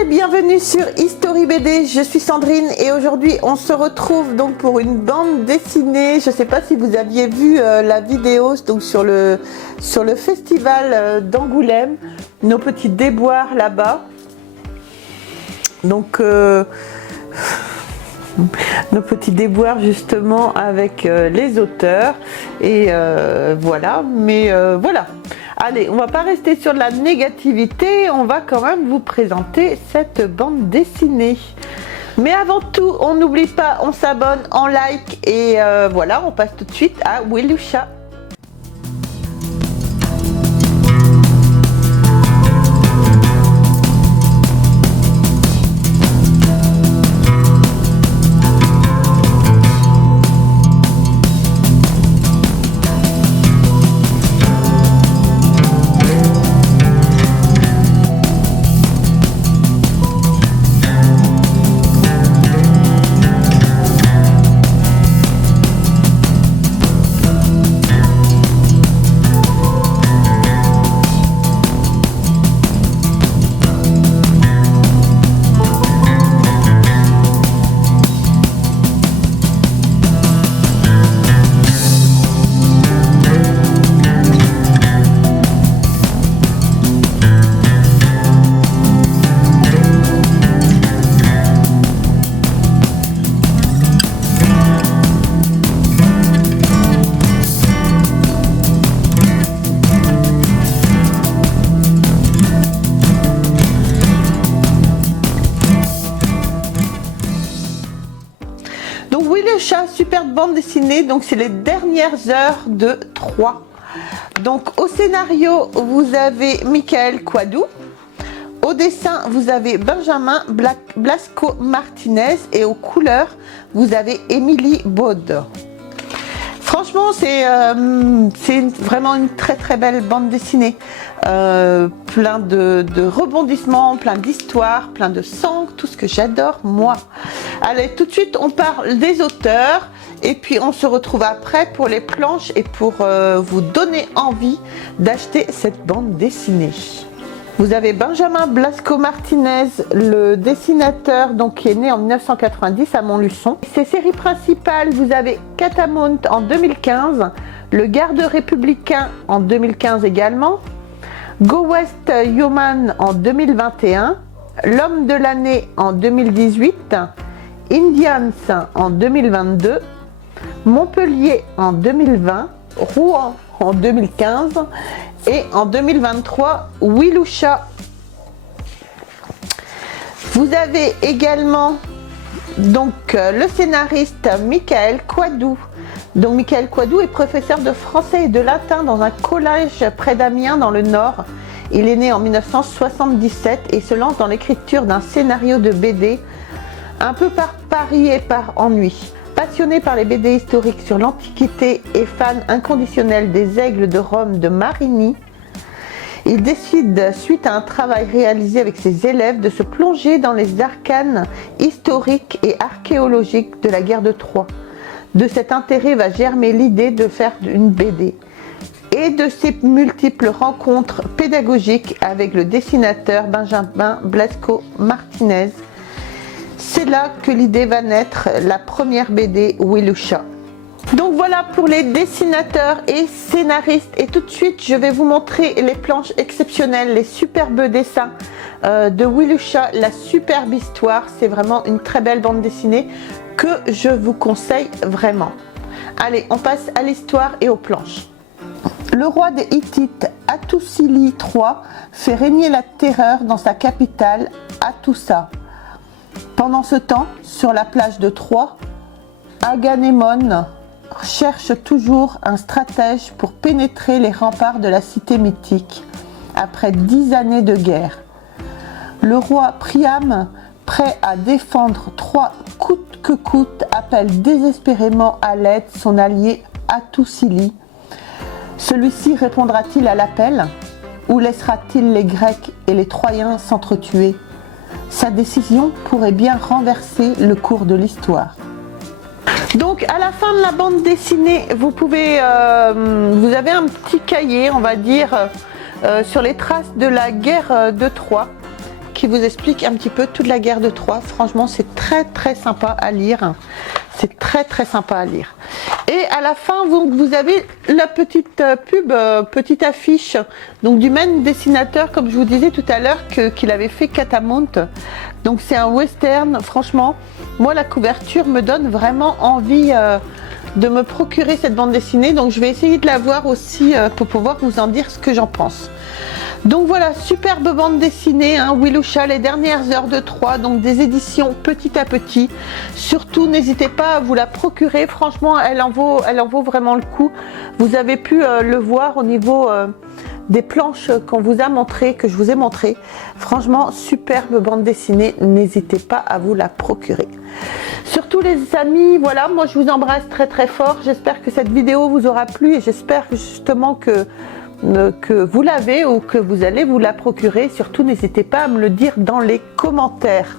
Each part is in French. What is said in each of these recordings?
et bienvenue sur History BD, je suis Sandrine et aujourd'hui on se retrouve donc pour une bande dessinée. Je ne sais pas si vous aviez vu la vidéo donc sur le festival d'Angoulême, nos petits déboires là-bas. Donc nos petits déboires justement avec les auteurs et voilà, mais voilà. Allez, on va pas rester sur de la négativité, on va quand même vous présenter cette bande dessinée. Mais avant tout, on n'oublie pas, on s'abonne, on like et voilà, on passe tout de suite à Wilusha. Wilusha, superbe bande dessinée, donc c'est les dernières heures de 3. Donc au scénario, vous avez Michael Quadou. Au dessin, vous avez Benjamin Blasco Martinez et aux couleurs, vous avez Émilie Baud. Franchement, c'est vraiment une très belle bande dessinée. Plein de rebondissements, plein d'histoires, plein de sang, tout ce que j'adore moi. Allez, tout de suite, on parle des auteurs et puis on se retrouve après pour les planches et pour vous donner envie d'acheter cette bande dessinée. Vous avez Benjamin Blasco Martinez, le dessinateur donc, qui est né en 1990 à Montluçon. Ses séries principales, vous avez Catamount en 2015, Le Garde républicain en 2015 également, Go West Yeoman en 2021, L'homme de l'année en 2018, Indians en 2022, Montpellier en 2020, Rouen en 2015 et en 2023 Wilusha. Vous avez également donc le scénariste Michael Quadou. Donc Michael Quadou est professeur de français et de latin dans un collège près d'Amiens dans le Nord. Il est né en 1977 et se lance dans l'écriture d'un scénario de BD un peu par pari et par ennui. Passionné par les BD historiques sur l'Antiquité et fan inconditionnel des Aigles de Rome de Marigny, il décide, suite à un travail réalisé avec ses élèves, de se plonger dans les arcanes historiques et archéologiques de la guerre de Troie. De cet intérêt va germer l'idée de faire une BD et de ses multiples rencontres pédagogiques avec le dessinateur Benjamin Blasco Martinez. C'est là que l'idée va naître, la première BD Wilusha. Donc voilà pour les dessinateurs et scénaristes. Et tout de suite, je vais vous montrer les planches exceptionnelles, les superbes dessins de Wilusha, la superbe histoire. C'est vraiment une très belle bande dessinée que je vous conseille vraiment. Allez, on passe à l'histoire et aux planches. Le roi des Hittites, Hattusili III, fait régner la terreur dans sa capitale, Hattusa. Pendant ce temps, sur la plage de Troie, Agamemnon cherche toujours un stratège pour pénétrer les remparts de la cité mythique, après 10 années de guerre. Le roi Priam, prêt à défendre Troie coûte que coûte, appelle désespérément à l'aide son allié Hattusili. Celui-ci répondra-t-il à l'appel ou laissera-t-il les Grecs et les Troyens s'entretuer? Sa décision pourrait bien renverser le cours de l'histoire. Donc à la fin de la bande dessinée, vous avez un petit cahier, on va dire, sur les traces de la guerre de Troie, qui vous explique un petit peu toute la guerre de Troie. Franchement, c'est très très sympa à lire. C'est très très sympa à lire. Et à la fin, vous avez la petite pub, petite affiche donc du même dessinateur, comme je vous disais tout à l'heure, qu'il avait fait Catamount. Donc c'est un western. Franchement, moi la couverture me donne vraiment envie de me procurer cette bande dessinée. Donc je vais essayer de la voir aussi pour pouvoir vous en dire ce que j'en pense. Donc voilà, superbe bande dessinée, hein, Wilusha, les dernières heures de Troie, donc des éditions petit à petit. Surtout, n'hésitez pas à vous la procurer, franchement, elle en vaut vraiment le coup. Vous avez pu le voir au niveau des planches qu'on vous a montré, que je vous ai montré. Franchement, superbe bande dessinée, n'hésitez pas à vous la procurer. Surtout les amis, voilà, moi je vous embrasse très très fort. J'espère que cette vidéo vous aura plu et j'espère justement que vous l'avez ou que vous allez vous la procurer. Surtout n'hésitez pas à me le dire dans les commentaires.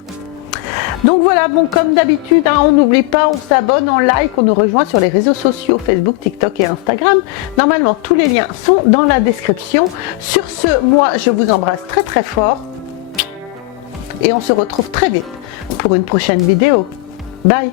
Donc voilà, bon, comme d'habitude, hein, on n'oublie pas, on s'abonne, on like, on nous rejoint sur les réseaux sociaux Facebook, TikTok et Instagram. Normalement tous les liens sont dans la description. Sur ce, moi je vous embrasse très très fort et on se retrouve très vite pour une prochaine vidéo. Bye.